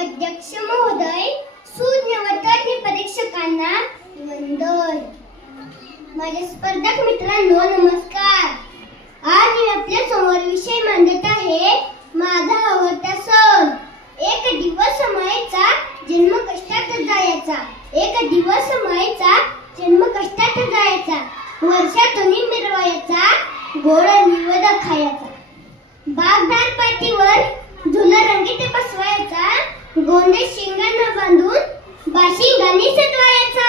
अध्यक्ष महोदय, सूज्ञ व तज्ञ परीक्षकांना वंदन. माझ्या स्पर्धक मित्रांनो नमस्कार. आज मी आपल्या समोर विषय मांडत आहे माझा आवडता सण. एक दिवस मायेचा जन्म कष्टात जायचा, एक दिवस मायेचा जन्म कष्टात जायचा, वर्षातून मिरवायचा, गोड निवद खायचा. बागदार पाठीवर झुला रंगीत बसवायचा, गोंडे शिंगांना बांधून बाशिंगांनी सजवायचा.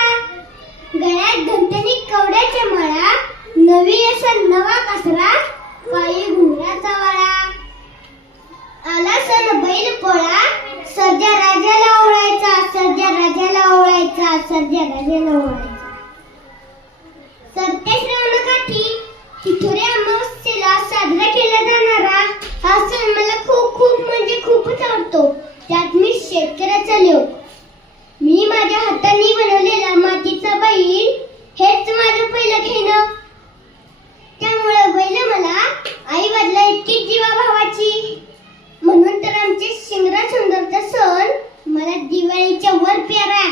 गळ्यात घंटणी कवड्याच्या माळा, नवी असा नवा कासरा, पायी घुंगराचा वाळा. आला सण बैल पोळा, सर्जा राजाला ओळायचा, सर्जा राजाला ओळायचा, सर्जा राजाला ओळायचा. सरते श्रावणकाठी तिथुरे अमावस्येला साजरा केला जाणारा हा सण मला खूप म्हणजे खूपच आवडतो. त्यात मी शेतकऱ्याचा लोक. मी माझ्या हाताने बनवलेला मातीचा बैल हेच माझं पहिलं खेळणं. त्यामुळे बैल मला आई वडिला इतकी जीवाभावाची. म्हणून तर आमचे शिंगरा सुंदरचा सण मला दिवाळीच्या वर प्यारा.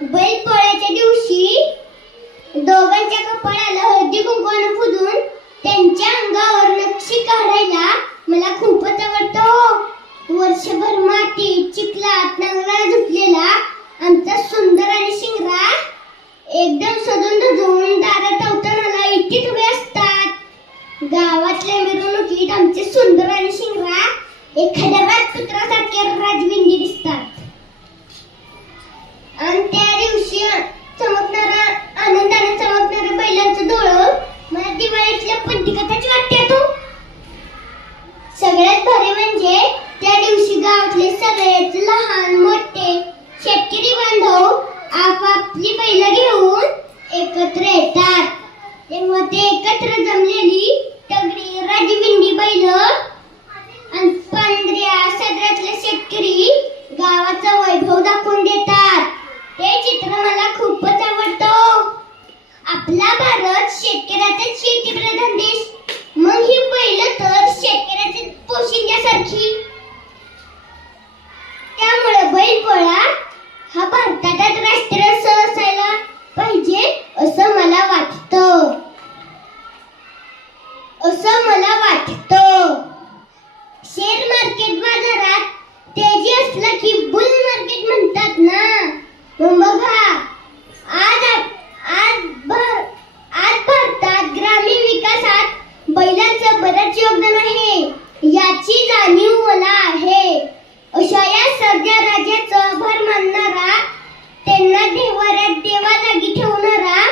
बैल पोळ्याच्या दिवशी दोघांच्या कपाळाला हळदी कुंकवानं पुजून त्यांच्या अंगावर नक्षी काढायला मला खूपच आवडतं. वर्षभर माती चिखलात नांगराला झुटलेला आमचा सुंदर आणि शिंगरा एकदम सजून धजवून दारात अवतरणाला इतके उभे असतात. गावातल्या मिरवणुकीत आमचे सुंदर आणि शिंगरा एखाद्या राजपुत्रासारखे राजविंदी दिसतात. आणि त्या दिवशी चमकणारा आनंदाने चमकणाऱ्या बैलांचं डोळं मला दिवाळीतल्या पंचकथाची वाटते. सगळ्यात भारी म्हणजे त्या दिवशी गावातले सगळेच लहान मोठे शेतकरी बांधव आपापली बैल घेऊन एकत्र येतात. तेव्हा ते एकत्र जमलेली तगडी राजविंडी बैल आणि पांढऱ्या सदऱ्यातले शेतकरी गावाचा वैभव दाखवून देतात. ते चित्र मला खूपच आवडतं. आपला भारत शेतकऱ्याचा शेतीप्रधान देश. मग ही बैल तर शेतकऱ्याचे पोशिंद्यासारखी. त्यामुळे बैलपोळा हा भारताचा राष्ट्रीय सण असायला पाहिजे असं मला वाटतं. शेअर मार्केट बाजारात तेजी असलं की बुल मार्केट म्हणतात ना. मग बघा आज भारतात ग्रामीण विकासात बैलांचं बरंच योगदान आहे याची जाणीव मला आहे. अशा या सर्जा राजाचा आभार मानणारा, त्यांना देवा जागी ठेवणारा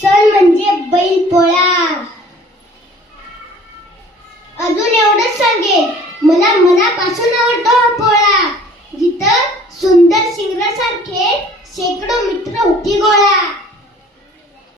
सण म्हणजे बैलपोळा. अजून एवढंच सांगेन, मला मनापासून आवडतो हा पोळा. जिथं सुंदर शिंगरासारखे शेकडो मित्र होती गोळा.